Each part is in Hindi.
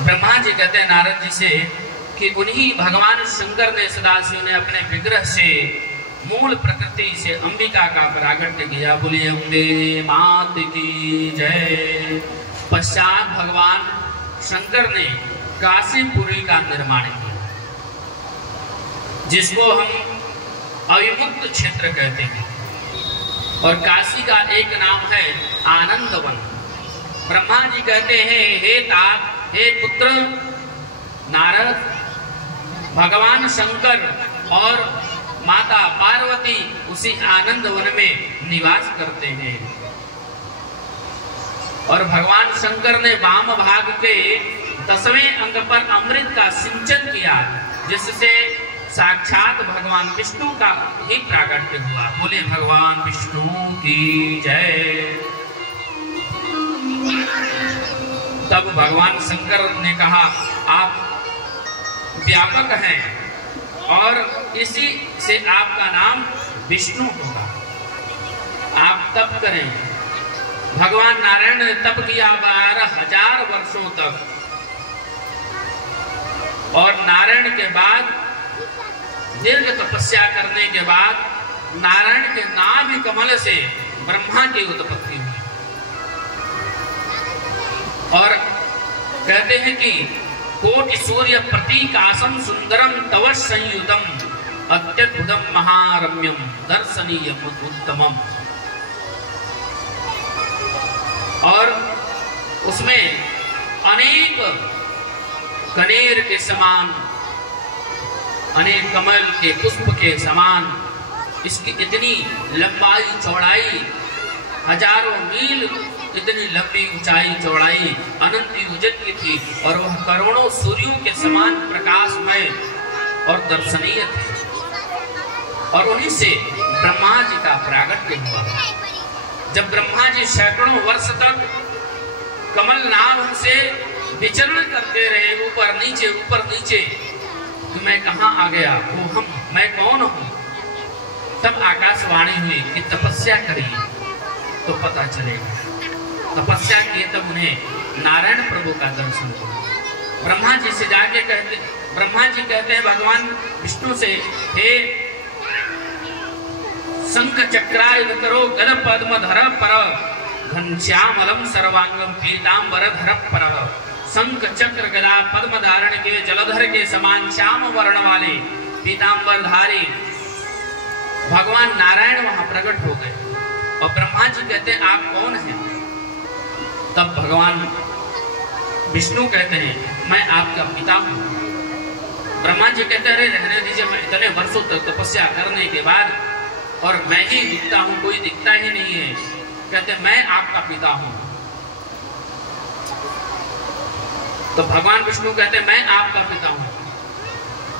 ब्रह्मा जी कहते हैं नारद जी से कि उन्हीं भगवान शंकर ने सदाशिव ने अपने विग्रह से मूल प्रकृति से अंबिका का प्रागट्य किया। बोलिए अम्बे मात की जय। पश्चात भगवान शंकर ने काशीपुरी का निर्माण किया, जिसको हम अविमुक्त क्षेत्र कहते हैं। और काशी का एक नाम है आनंदवन। ब्रह्मा जी कहते हैं, हे तात, हे पुत्र नारद, भगवान शंकर और माता पार्वती उसी आनंदवन में निवास करते हैं। और भगवान शंकर ने वाम भाग के 10वें अंग पर अमृत का सिंचन किया, जिससे साक्षात भगवान विष्णु का ही प्रागट्य हुआ। बोले भगवान विष्णु की जय। तब भगवान शंकर ने कहा, आप व्यापक हैं और इसी से आपका नाम विष्णु होगा, आप तप करें। भगवान नारायण ने तप किया 12,000 वर्षों तक। और नारायण के बाद दीर्घ तपस्या करने के बाद नारायण के नाभि कमल से ब्रह्मा की उत्पत्ति हुई। और कहते हैं कि कोटि सूर्य प्रतीकासम सुंदरम तव संयुतम अत्यद्भुतम महारम्यम दर्शनीयम उत्तमम। और उसमें अनेक कनेर के समान, अनेक कमल के पुष्प के समान इसकी इतनी लंबाई चौड़ाई, हजारों मील इतनी लंबी ऊंचाई चौड़ाई अनंत योजन की थी। और वह करोड़ों सूर्यों के समान प्रकाशमय और दर्शनीय थे। और उन्हीं से ब्रह्मा जी का प्रागट्य हुआ। जब ब्रह्मा जी सैकड़ों वर्ष तक कमल नाभ से विचरण करते रहे, ऊपर नीचे, तो मैं कहाँ आ गया, वो हम, मैं कौन हूँ। तब आकाशवाणी हुई कि तपस्या करिए तो पता चलेगा। तपस्या किए तब उन्हें नारायण प्रभु का दर्शन हुआ। ब्रह्मा जी से जाके ब्रह्मा जी कहते हैं भगवान विष्णु से, हे शंख चक्रायुधरो गद पद्म धर पर घनश्यामलम सर्वांगम पीतांबर धर पर। शंख चक्र गदा पद्म धारण के जलधर के समान श्याम वर्ण वाले पीतांबर धारी भगवान नारायण वहां प्रकट हो गए। और ब्रह्मा जी कहते हैं, आप कौन हैं। तब भगवान विष्णु कहते हैं, मैं आपका पिता हूं। ब्रह्मा जी कहते हैं, अरे रहने दीजिए, मैं इतने वर्षों तक तपस्या करने के बाद और मैं ही दिखता हूं, कोई दिखता ही नहीं है। कहते मैं आपका पिता हूं। तो भगवान विष्णु कहते मैं आपका पिता हूं।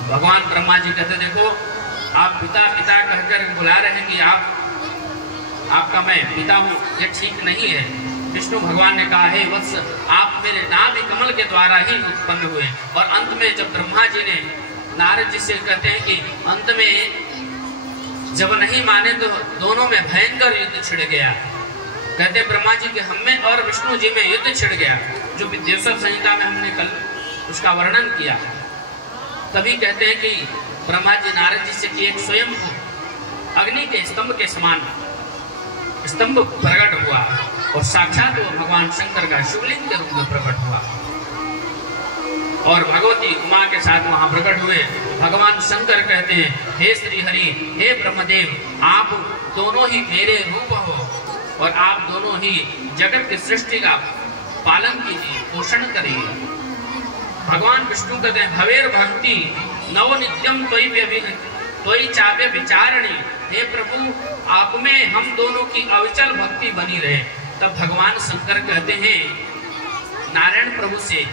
भगवान ब्रह्मा जी कहते देखो, आप पिता पिता कहकर बुला रहे हैं कि आपका मैं पिता हूं, ये ठीक नहीं है। विष्णु भगवान ने कहा, हे वत्स, आप मेरे नाभि कमल के द्वारा ही उत्पन्न हुए। और अंत में जब ब्रह्मा जी ने नारद जी से कहते हैं कि अंत में जब नहीं माने तो दोनों में भयंकर युद्ध छिड़ गया। कहते ब्रह्मा जी के हम में और विष्णु जी में युद्ध छिड़ गया, जो विद्योत्सव संहिता में हमने कल उसका वर्णन किया। तभी कहते हैं कि ब्रह्मा जी नारद जी से कि एक स्वयं अग्नि के स्तंभ के समान स्तंभ प्रकट हुआ और साक्षात वो भगवान शंकर का शिवलिंग के रूप में प्रकट हुआ। और भगवती उमा के साथ वहां प्रकट हुए। भगवान शंकर कहते हैं, हे श्री हरि, हे ब्रह्मदेव, आप दोनों ही मेरे रूप हो और आप दोनों ही जगत की सृष्टि का पालन कीजिए, पोषण करिए। भगवान विष्णु कहते हैं, भवेर भक्ति नव नित्यम त्वयि चाव्य विचारणी। हे प्रभु, आप में हम दोनों की अविचल भक्ति बनी रहे। तब भगवान शंकर कहते हैं नारायण प्रभु से,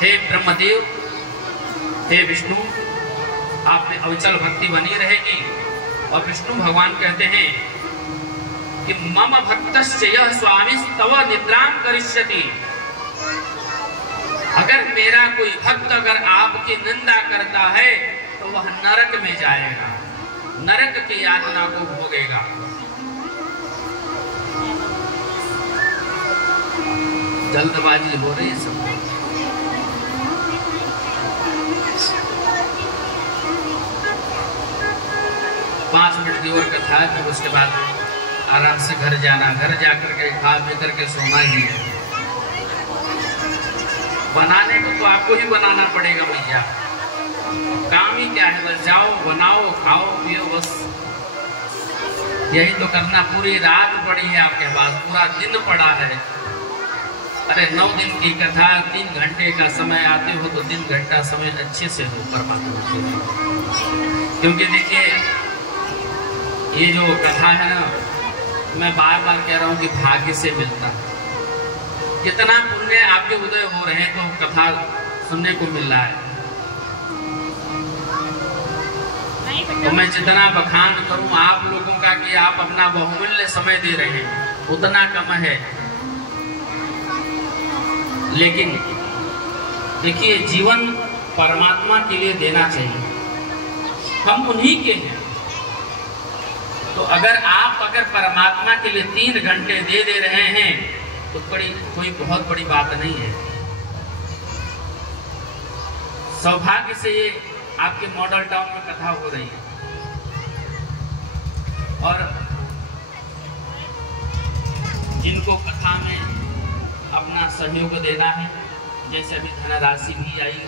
हे ब्रह्मदेव, हे विष्णु, आप में अविचल भक्ति बनी रहेगी। और विष्णु भगवान कहते हैं कि मम भक्तस्य यः स्वामी तव निद्राम करिष्यति। अगर मेरा कोई भक्त अगर आपकी निंदा करता है तो वह नरक में जाएगा, नरक की यातना को भोगेगा। जल्दबाजी हो रही है सब। पाँच मिनट की और कथा है, फिर उसके बाद आराम से घर जाना, घर जाकर के खा पी करके सोना ही है। बनाने को तो आपको ही बनाना पड़ेगा भैया, काम ही क्या है, बस जाओ बनाओ खाओ पियो, बस यही तो करना। पूरी रात पड़ी है आपके पास, पूरा दिन पड़ा है। अरे 9 दिन की कथा, 3 घंटे का समय, आते हो तो 3 घंटा समय अच्छे से हो परमात्मा के लिए। क्योंकि देखिए ये जो कथा है ना, मैं बार बार कह रहा हूँ कि भाग्य से मिलता है। कितना पुण्य आपके उदय हो रहे हैं तो कथा सुनने को मिल रहा है। तो मैं जितना बखान करूं आप लोगों का कि आप अपना बहुमूल्य समय दे रहे हैं उतना कम है। लेकिन देखिए जीवन परमात्मा के लिए देना चाहिए, हम उन्हीं के हैं। तो अगर परमात्मा के लिए 3 घंटे दे रहे हैं तो कोई बहुत बड़ी बात नहीं है। सौभाग्य से ये आपके मॉडल टाउन में कथा हो रही है और जिनको कथा में अपना सहयोग देना है, जैसे अभी धनराशि भी आई